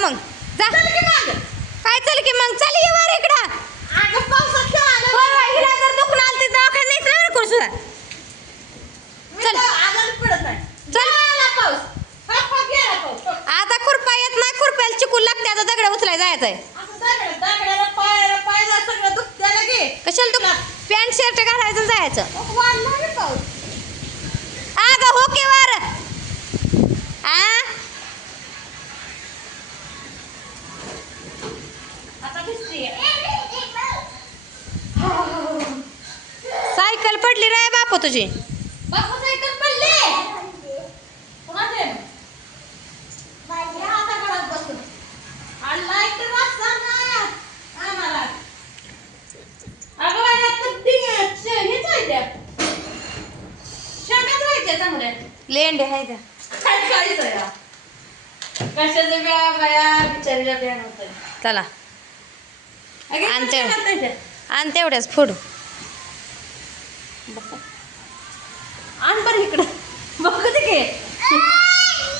मग जा काय चल की मग चल ये वर इकडं हिला जर दुखणं आलं तर दवाखान्यात न्यायचं ना कुठं सुद्धा आता खुरपा येत नाही खुरप्याला चिकून लागते आता दगड उचलाय जायचंय कशाला तू पॅन्ट शर्ट घालायचं जायचं अगं हो की वर सायकल पडली रे बापू तुझी सायकल पडली लेंडे आहे त्या कशाचं ब्या बाया बिचारीला ब्या नव्हतं चला आणि तेवढ्याच फोडू आण बरं इकडं बघ ते घे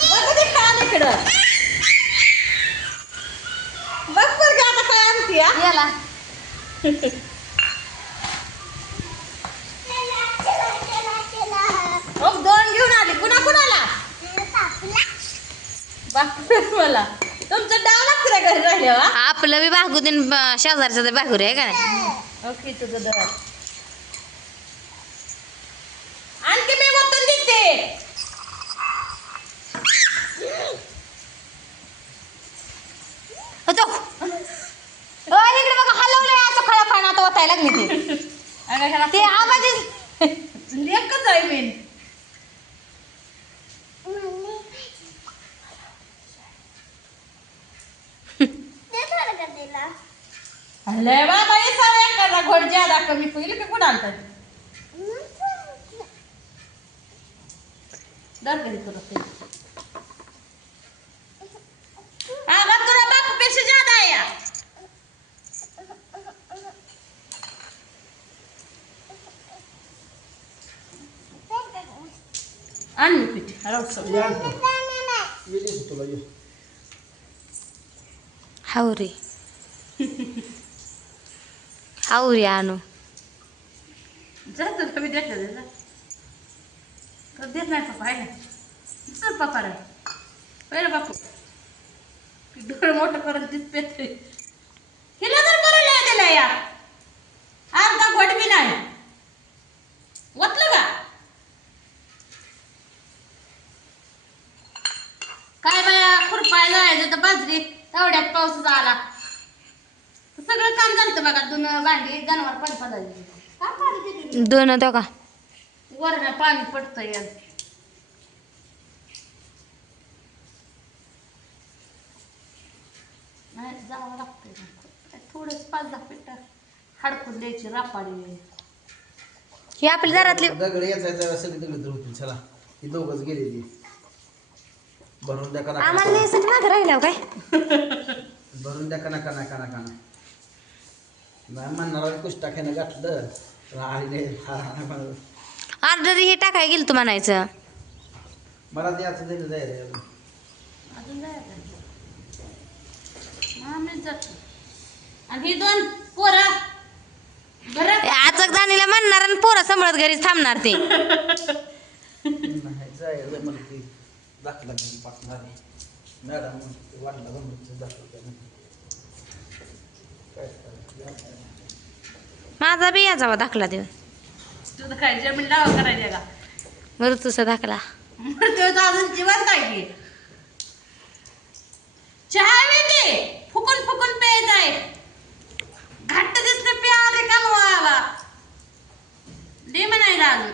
बघ ते खान इकडं बघ बरं का आता काय आणती याला दोन घेऊन आली कुणा कुणाला मला तुमचं डाव लागतं रे घरी राहिले आपलं बी बागू दिन शेजारचं बागुर आहे का नाही ओके तुझं दर आणखी मी वतन देते इकडे बघा हलवलंय असं खळा खाणं आता ओतायला लागली ते आवाज लेकच आहे मेन लय बाबा हे सगळ्या करा घोड ज्यादा कमी पहिले की कुठं आणतात दर कधी करत तुला बापू पेक्षा ज्यादा आहे या आण पीठ हावरी हावरी आणू जरा तुला मी देत देत नाही पप्पा आहे ना पप्पा रे पहिलं बापू डोळं मोठं करून तीच पेत हिला तर करायला दिला या अर्धा घोट बी नाही ओतलं का काय बाया खुरपाय जायचं तर बाजरी तेवढ्यात पाऊस आला सगळं काम झालं बघा धुणं भांडी जनावर पाणी दोन होत्या का वरण पाणी पडतंय नाही जावं लागतंय थोडंच 5-10 मिनिटं हडकून द्यायची रापाडी ही आपली दारातली दगड याचा सगळी दगड होती चला ही दोघंच गेलेली भरून द्या कना आम्हाला न्यायसाठी मागं राहिल्या काय भरून द्या कना कना कना कना नाही म्हणणार कुष्टाख्यानं घातलं राहिले ऑर्डर हे टाकाय गेलं तू म्हणायचं मला ते असं दिलं जाईल अजून जायचं आम्हीच जातो आणि ही दोन पोरं घरात आचक दानीला म्हणणार आणि पोरं सांभाळत घरीच थांबणार ते नाही जायचं मला ते दाखला घेऊन पाठणार मॅडम वाटला जमून दाखल माझा बी याचा दाखला देऊन तुझं काय जमीन लावा करायची का बरं तुझा दाखला तुझं अजून जिवंत आहे की चहा येते फुकून फुकून प्यायचं आहे घट्ट दिसते प्या रे का व्हावा दे म्हणायला अजून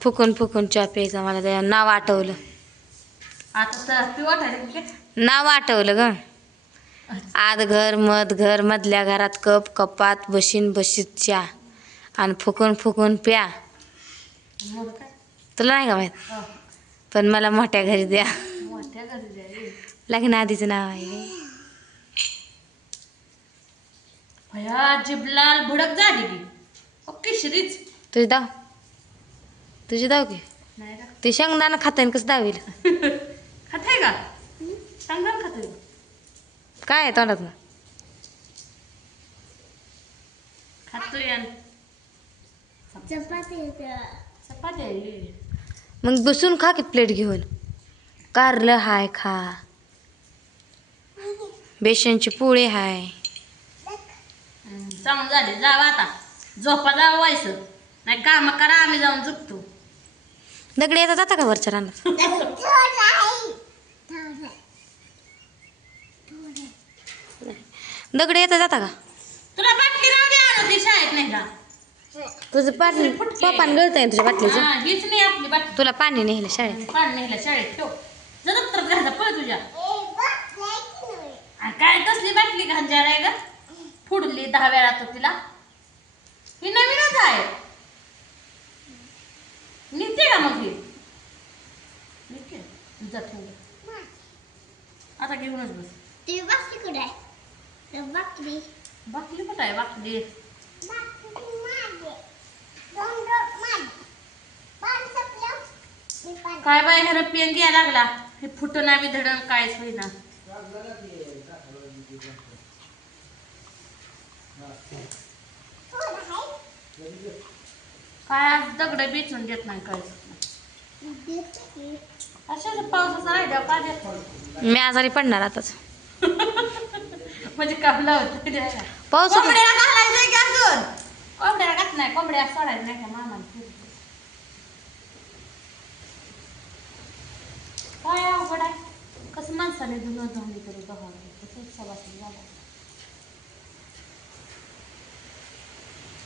फुकून फुकून चहा प्यायचा मला त्या नाव आठवलं आता तर पिवट आहे नाव आठवलं ग आत घर मध घर मधल्या घरात कप कपात बशीन बशीत चहा आणि फुकून फुकून प्या तुला नाही का माहीत पण मला मोठ्या घरी द्या मोठ्या घरी जाईल लग्न आधीचं नाव आहे भया जिबलाल भडक झाली की ओके श्रीच तुझी दाव की नाही ते शेंगदाणा खाताय कसं दावेल खाते का सांगा खाते काय आहे तोंडात? खातोय आणि चपाती आहे. मग बसून खा की प्लेट घेऊन. कारलं हाय खा, बेसनची पोळी हाय. चांगलं झाले जावं आता झोपा जावं व्हायचं नाही काम करा आम्ही जाऊन झोपतो. दगडे येतात जाता का वरच्या रानात? दगडे येतात जाता का? तुला बाटली राहू दे आणू ती शाळेत नाही का तुझं पाणी पापान गळतंय तुझ्या बाटलीचं. हीच नाही आपली बाटली. तुला पाणी नेलं शाळेत. पाणी नेलं शाळेत ठेव जर तर घ्यायचा पळ तुझ्या. आणि काय कसली बाटली घांजार आहे ग फुडली 10 वेळा तर तिला. ही नवीनच आहे. निघते का मग ही निघते जा ठेव. आता घेऊनच बस. बाटली कुठं आहे बाटली? काय बाय ह्याला पेन घ्यायला लागला. हे फुटून आम्ही धडण कायच होईना. काय आज दगड बेचून देत नाही काय अशाच पावसाचा राहिल्या का देत मी आजारी पडणार आताच. म्हणजे कापला होतं पाऊस कोंबड्याला घालायचंय की अजून. कोंबड्याला घात नाही कोंबड्या सोडायचं नाही का मामाला. काय अवघड आहे कसं माणसाने धुणं धावणी करून बघावं कसं सवासनी झाला.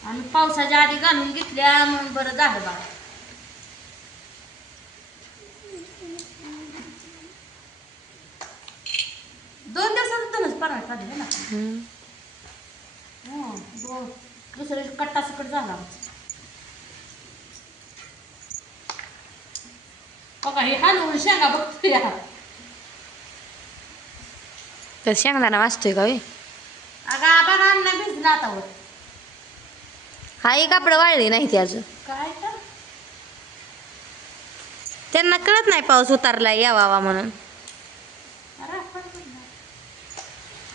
आम्ही पावसाच्या आधी घालून घेतल्या म्हणून बरं झालं बा. दोन दिवसातूनच परवा काढले ना. दुसऱ्या कट्टा सकट झाला. बघा हे हलवून शेंगा बघतोय हा. तर शेंगदाणा वाचतोय का वे? अगं आबा अन्न भिजला आता वर. हा एक कापड वाळली नाही ती अजून. काय तर त्यांना कळत नाही पाऊस उतारला यावा म्हणून. अरे आपण बघ.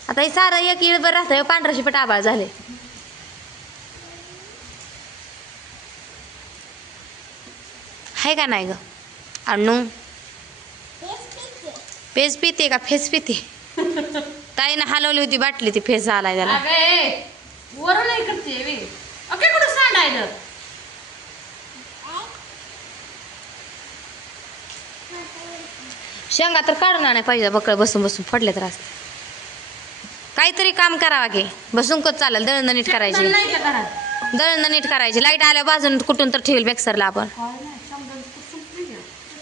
आता हे सारं एक इळभर राहतं पांढरा शिपट आबाळ झाले. आहे का नाही ग अण्णू? फेस पिते का फेस पिते? ताईनं हलवली होती बाटली ती फेस झालाय त्याला. अगं ए, वरून नाही करते वे. ओके कुठं सांडायचं? शेंगा तर काढून आणाय पाहिजे बकळ बसून बसून पडले तर असते. काहीतरी काम करावा की बसून कच चालेल. दळण नीट करायची. नाही का घरात? दळण नीट करायची. लाईट आल्या बाजून कुठून तर ठेवल मिक्सरला आपण. काय नाही समजा कुसून प्रिय.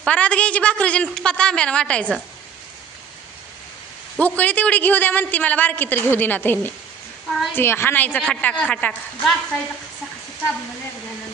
परात घ्यायची भाकरीची तांब्यानं वाटायचं. उकळी तेवढी घेऊ द्या म्हणते मला बारकी तर घेऊ देना त्यांनी. काय ते हाणायचं खटाक खटाक. गाठायचं कसा कसं चाबलं लागलं.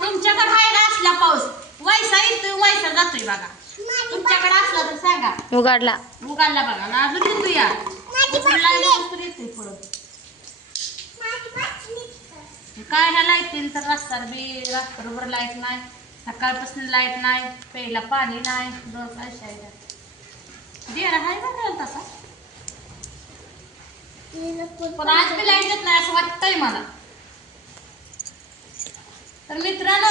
तुमच्याकडे आहे का असला पाऊस? वैसा येतोय वैसा जातोय बघा. तुमच्याकडे असला तर सांगा. उघडला उगाडला बघा ना अजून येतोय या. येतोय पुढं. काय ह्या लाईटीन तर रस्त्यावर बी रात्रभर लाईट नाही. सकाळपासून लाईट नाही. प्यायला पाणी नाही. दोन पैसे आहे देणार आहे का तसा. पण आज बी लाईट येत नाही असं वाटतंय मला. तर मित्रांनो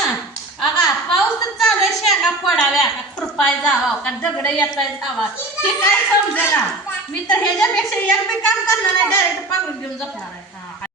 अगा पाऊस तर चालू आहे. शेंगा फोडाव्या का खुरपाय जावा का दगड येताय जावा हे काय समजेना. मी तर ह्याच्यापेक्षा एक बी काम करणार नाही. डायरेक्ट पाकडून घेऊन जपणार आहे.